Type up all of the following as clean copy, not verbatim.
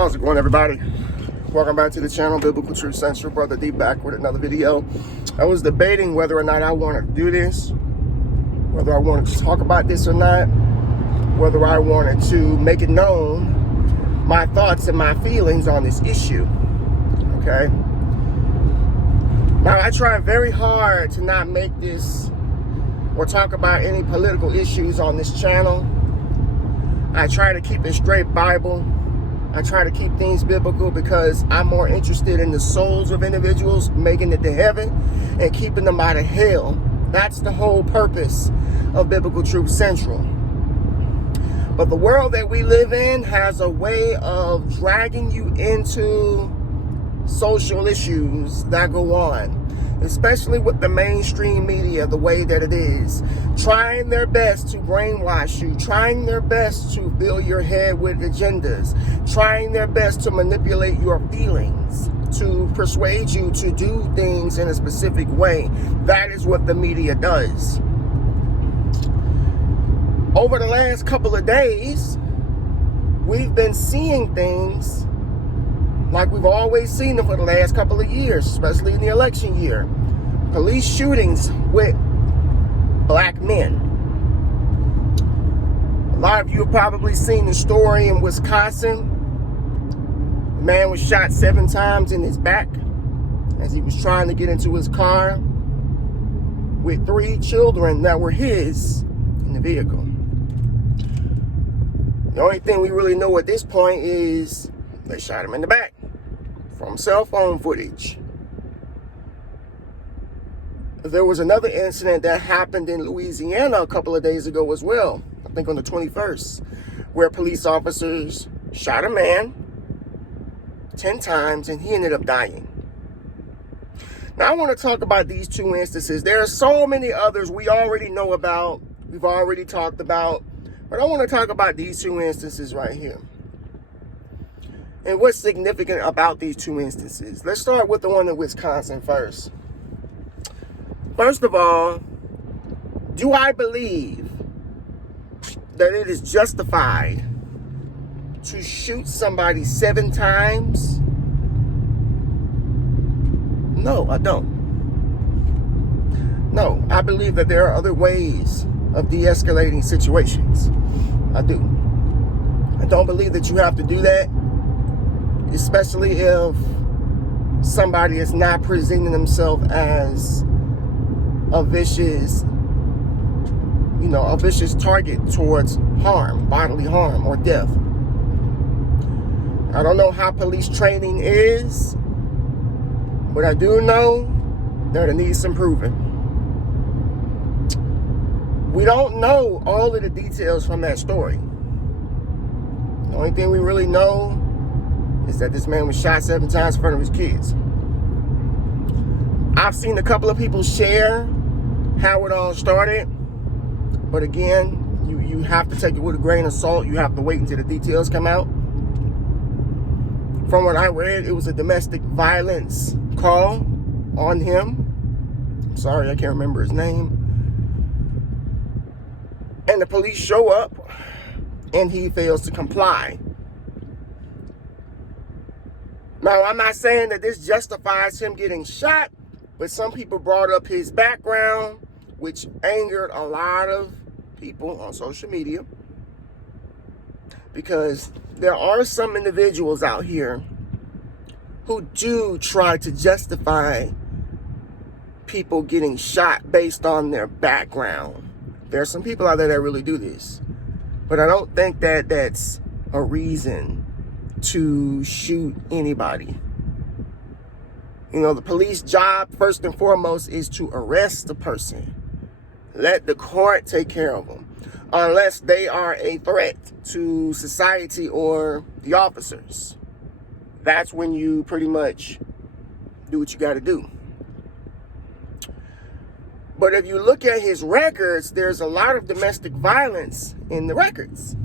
How's it going, everybody? Welcome back to the channel, Biblical Truth Central. Brother D back with another video. I was debating whether or not I wanted to do this, whether I wanted to talk about this or not, whether I wanted to make it known my thoughts and my feelings on this issue. Okay? Now, I try very hard to not make this or talk about any political issues on this channel. I try to keep it straight Bible. I try to keep things biblical because I'm more interested in the souls of individuals, making it to heaven and keeping them out of hell. That's the whole purpose of Biblical Truth Central. But the world that we live in has a way of dragging you into social issues that go on, especially with the mainstream media, the way that it is, trying their best to brainwash you, trying their best to fill your head with agendas, trying their best to manipulate your feelings, to persuade you to do things in a specific way. That is what the media does. Over the last couple of days, we've been seeing things like we've always seen them for the last couple of years, especially in the election year. Police shootings with black men. A lot of you have probably seen the story in Wisconsin. A man was shot 7 times in his back as he was trying to get into his car with 3 children that were his in the vehicle. The only thing we really know at this point is they shot him in the back from cell phone footage. There was another incident that happened in Louisiana a couple of days ago as well, I think on the 21st, where police officers shot a man 10 times and he ended up dying. Now I want to talk about these 2 instances. There are so many others we already know about, we've already talked about, but I want to talk about these 2 instances right here. And what's significant about these 2 instances? Let's start with the one in Wisconsin first. First of all, do I believe that it is justified to shoot somebody 7 times? No, I don't. No, I believe that there are other ways of de-escalating situations. I do. I don't believe that you have to do that, especially if somebody is not presenting themselves as a vicious target towards harm, bodily harm or death. I don't know how police training is, but I do know that it needs improving. We don't know all of the details from that story. The only thing we really know is that this man was shot 7 times in front of his kids. I've seen a couple of people share how it all started, but again, you have to take it with a grain of salt. You have to wait until the details come out. From what I read, it was a domestic violence call on him. I'm sorry, I can't remember his name. And the police show up, and he fails to comply. Now, I'm not saying that this justifies him getting shot, but some people brought up his background, which angered a lot of people on social media, because there are some individuals out here who do try to justify people getting shot based on their background. There are some people out there that really do this, but I don't think that that's a reason to shoot anybody. You know, the police job, first and foremost, is to arrest the person. Let the court take care of them, unless they are a threat to society or the officers. That's when you pretty much do what you got to do. But if you look at his records, there's a lot of domestic violence in the records.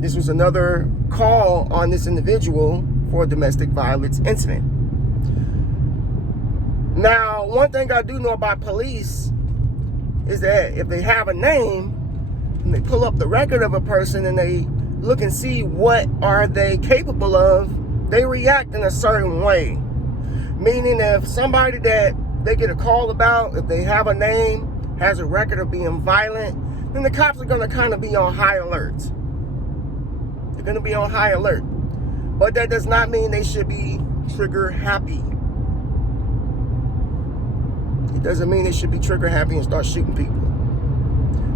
This was another call on this individual for a domestic violence incident. Now, one thing I do know about police is that if they have a name and they pull up the record of a person and they look and see what are they capable of, they react in a certain way. Meaning if somebody that they get a call about, if they have a name, has a record of being violent, then the cops are going to kind of be on high alert. They're going to be on high alert. But that does not mean they should be trigger happy. It doesn't mean they should be trigger happy and start shooting people.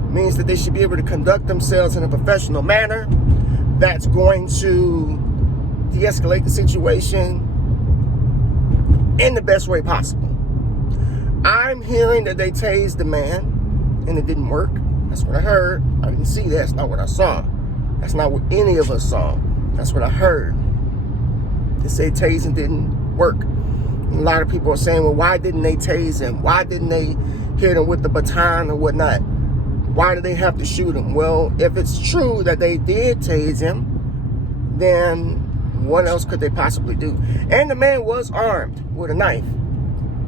It means that they should be able to conduct themselves in a professional manner that's going to de-escalate the situation in the best way possible. I'm hearing that they tased the man and it didn't work. That's what I heard. I didn't see that. That's not what I saw. That's not what any of us saw. That's what I heard. They say tasing didn't work. And a lot of people are saying, well, why didn't they tase him? Why didn't they hit him with the baton or whatnot? Why did they have to shoot him? Well, if it's true that they did tase him, then what else could they possibly do? And the man was armed with a knife,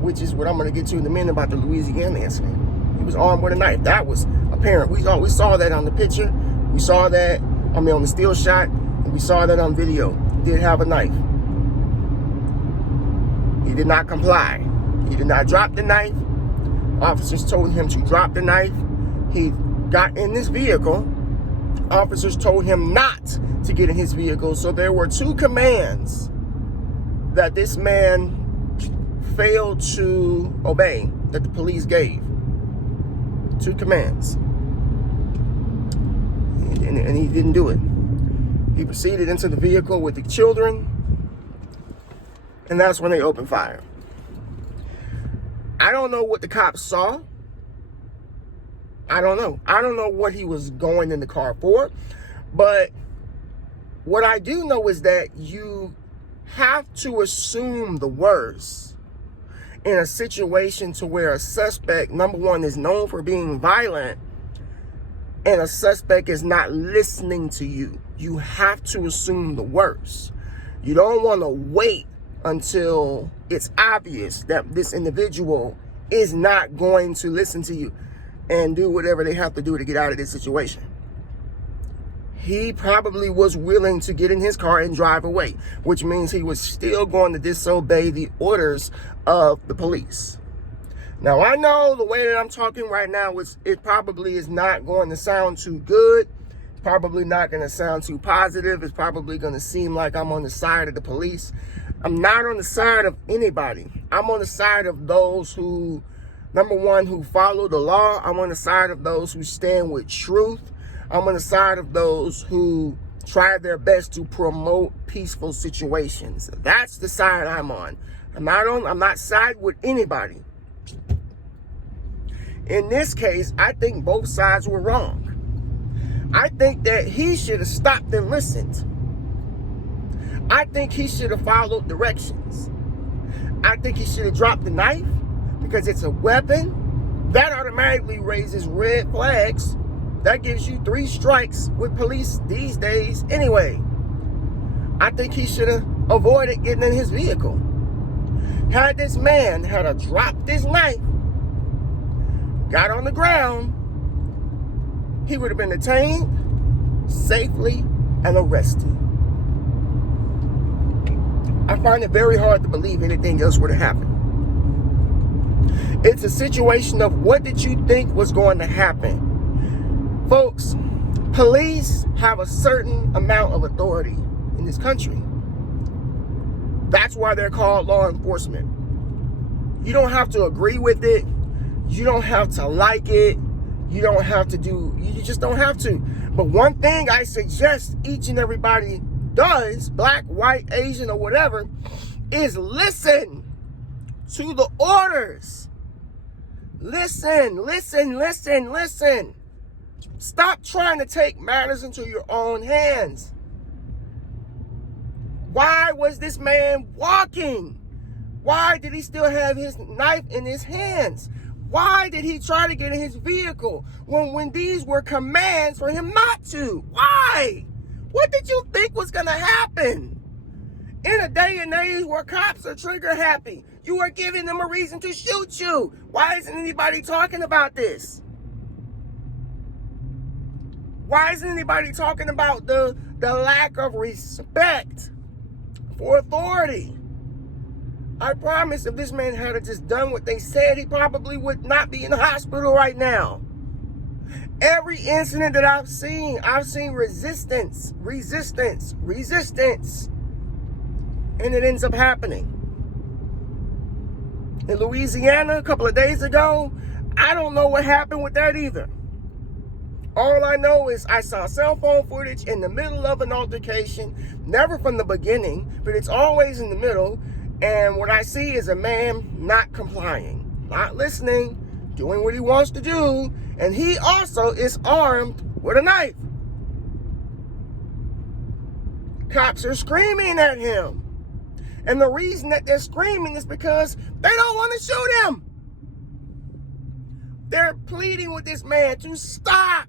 which is what I'm going to get to in a minute about the Louisiana incident. He was armed with a knife. That was apparent. We saw that on the picture. We saw that, on the still shot, and we saw that on video. He did have a knife. He did not comply. He did not drop the knife. Officers told him to drop the knife. He got in this vehicle. Officers told him not to get in his vehicle. So there were two commands that this man failed to obey, that the police gave. Two commands. And he didn't do it. He proceeded into the vehicle with the children, and that's when they opened fire. I don't know what the cops saw. I don't know. I don't know what he was going in the car for, but what I do know is that you have to assume the worst in a situation to where a suspect, number one, is known for being violent, and a suspect is not listening to you. You have to assume the worst. You don't want to wait until it's obvious that this individual is not going to listen to you and do whatever they have to do to get out of this situation. He probably was willing to get in his car and drive away, which means he was still going to disobey the orders of the police. Now, I know the way that I'm talking right now, it probably is not going to sound too good. It's probably not going to sound too positive. It's probably going to seem like I'm on the side of the police. I'm not on the side of anybody. I'm on the side of those who, number one, who follow the law. I'm on the side of those who stand with truth. I'm on the side of those who try their best to promote peaceful situations. That's the side I'm on. I'm not side with anybody. In this case, I think both sides were wrong. I think that he should have stopped and listened. I think he should have followed directions. I think he should have dropped the knife because it's a weapon. That automatically raises red flags. That gives you 3 strikes with police these days anyway. I think he should have avoided getting in his vehicle. Had this man had dropped this knife, got on the ground, he would have been detained safely and arrested. I find it very hard to believe anything else would have happened. It's a situation of what did you think was going to happen? Folks, police have a certain amount of authority in this country. That's why they're called law enforcement. You don't have to agree with it. You don't have to like it. You don't have to you just don't have to. But one thing I suggest each and everybody does, black, white, Asian, or whatever, is listen to the orders. Listen, listen, listen, listen. Stop trying to take matters into your own hands. Why was this man walking? Why did he still have his knife in his hands? Why did he try to get in his vehicle when these were commands for him not to? Why? What did you think was going to happen? In a day and age where cops are trigger happy, you are giving them a reason to shoot you. Why isn't anybody talking about this? Why isn't anybody talking about the lack of respect for authority? I promise if this man had just done what they said, he probably would not be in the hospital right now. Every incident that I've seen resistance. And it ends up happening. In Louisiana a couple of days ago, I don't know what happened with that either. All I know is I saw cell phone footage in the middle of an altercation, never from the beginning, but it's always in the middle. And what I see is a man not complying, not listening, doing what he wants to do. And he also is armed with a knife. Cops are screaming at him. And the reason that they're screaming is because they don't want to shoot him. They're pleading with this man to stop.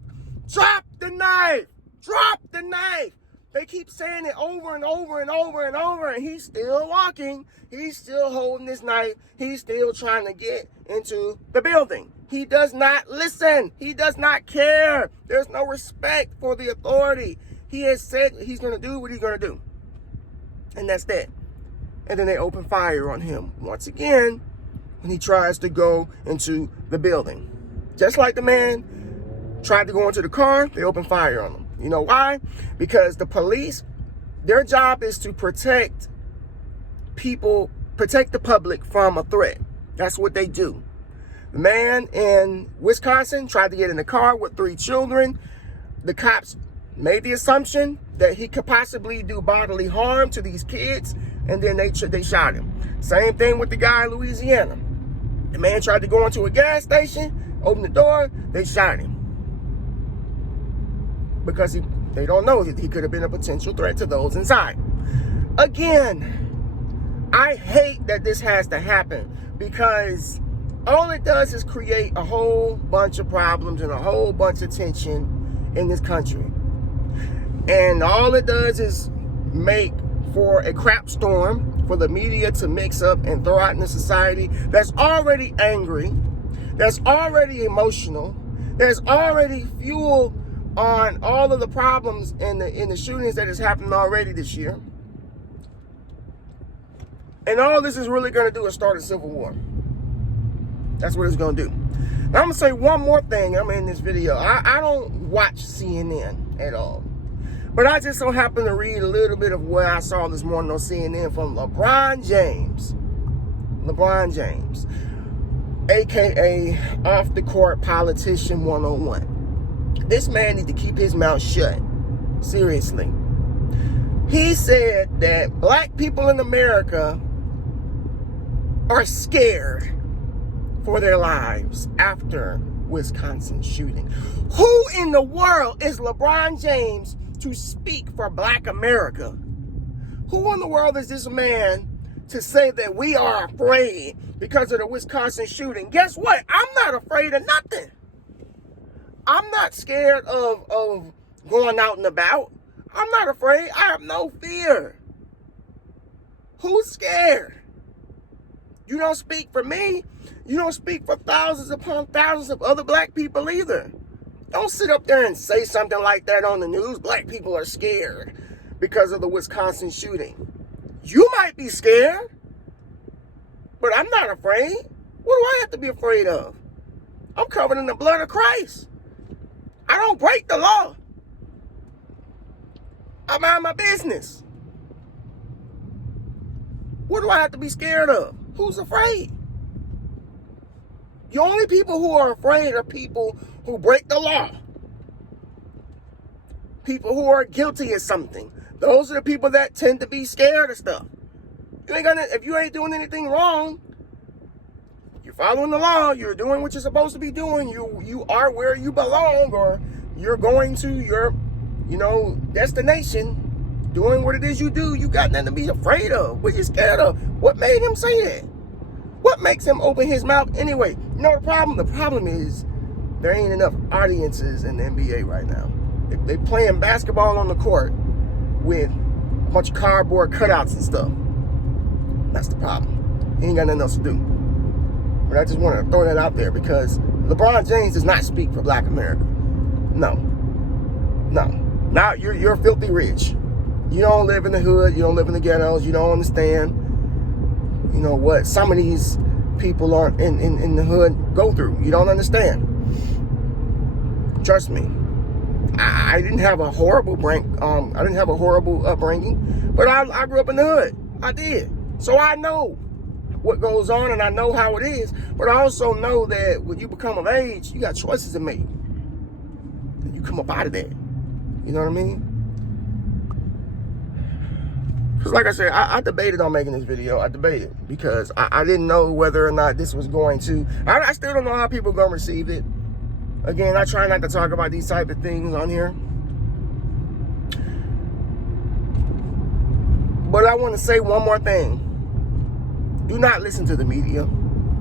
Drop the knife. Drop the knife. They keep saying it over and over and over and over, and he's still walking. He's still holding this knife. He's still trying to get into the building. He does not listen. He does not care. There's no respect for the authority. He has said he's going to do what he's going to do. And that's that. And then they open fire on him once again when he tries to go into the building. Just like the man tried to go into the car, they open fire on him. You know why? Because the police, their job is to protect people, protect the public from a threat. That's what they do. The man in Wisconsin tried to get in the car with 3 children. The cops made the assumption that he could possibly do bodily harm to these kids, and then they shot him. Same thing with the guy in Louisiana. The man tried to go into a gas station, open the door, they shot him. Because they don't know that he could have been a potential threat to those inside. Again, I hate that this has to happen because all it does is create a whole bunch of problems and a whole bunch of tension in this country. And all it does is make for a crap storm for the media to mix up and throw out in a society that's already angry, that's already emotional, that's already fuel on all of the problems in the shootings that has happened already this year. And all this is really going to do is start a civil war. That's what it's going to do. Now, I'm going to say one more thing. I'm in this video. I don't watch CNN at all. But I just so happen to read a little bit of what I saw this morning on CNN from LeBron James. LeBron James, a.k.a. off-the-court politician 101. This man needs to keep his mouth shut. Seriously. He said that black people in America are scared for their lives after Wisconsin shooting. Who in the world is LeBron James to speak for black America? Who in the world is this man to say that we are afraid because of the Wisconsin shooting? Guess what? I'm not afraid of nothing. I'm not scared of going out and about. I'm not afraid. I have no fear. Who's scared? You don't speak for me. You don't speak for thousands upon thousands of other black people either. Don't sit up there and say something like that on the news. Black people are scared because of the Wisconsin shooting. You might be scared, but I'm not afraid. What do I have to be afraid of? I'm covered in the blood of Christ. I don't break the law. I mind my business. What do I have to be scared of? Who's afraid? The only people who are afraid are people who break the law. People who are guilty of something. Those are the people that tend to be scared of stuff. If you ain't doing anything wrong, you're following the law, you're doing what you're supposed to be doing, you are where you belong, or you're going to your, destination, doing what it is you do, you got nothing to be afraid of. What you scared of? What made him say that? What makes him open his mouth anyway? You know the problem? The problem is there ain't enough audiences in the NBA right now. They playing basketball on the court with a bunch of cardboard cutouts and stuff. That's the problem. He ain't got nothing else to do. But I just want to throw that out there because LeBron James does not speak for black America. No. No. Now you're filthy rich. You don't live in the hood. You don't live in the ghettos. You don't understand, you know, what some of these people are in the hood go through. You don't understand. Trust me. I didn't have a horrible upbringing, but I grew up in the hood. I did. So I know what goes on, and I know how it is. But I also know that when you become of age, you got choices to make. And you come up out of that. You know what I mean? Because like I said, I debated on making this video. I debated because I didn't know whether or not this was going to... I still don't know how people are going to receive it. Again, I try not to talk about these type of things on here. But I want to say one more thing. Do not listen to the media.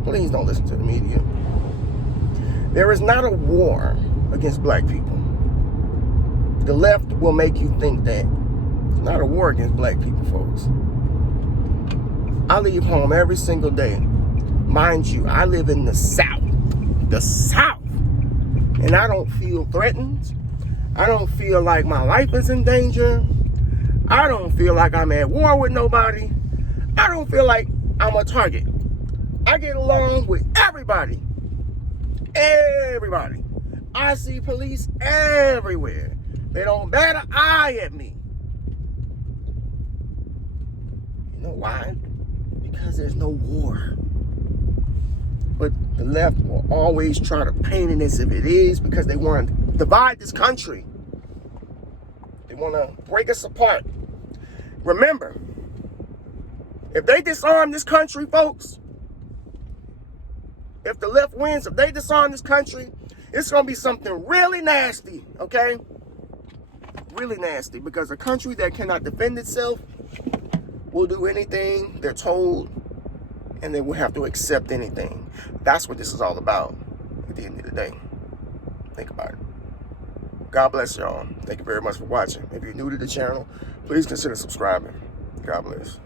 Please don't listen to the media. There is not a war against black people. The left will make you think that. It's not a war against black people, folks. I leave home every single day. Mind you, I live in the South. The South. And I don't feel threatened. I don't feel like my life is in danger. I don't feel like I'm at war with nobody. I don't feel like I'm a target. I get along with everybody. Everybody. I see police everywhere. They don't bat an eye at me. You know why? Because there's no war. But the left will always try to paint it as if it is, because they want to divide this country. They want to break us apart. Remember, if they disarm this country, folks, if the left wins, if they disarm this country, it's going to be something really nasty, okay? Really nasty, because a country that cannot defend itself will do anything they're told, and they will have to accept anything. That's what this is all about at the end of the day. Think about it. God bless y'all. Thank you very much for watching. If you're new to the channel, please consider subscribing. God bless.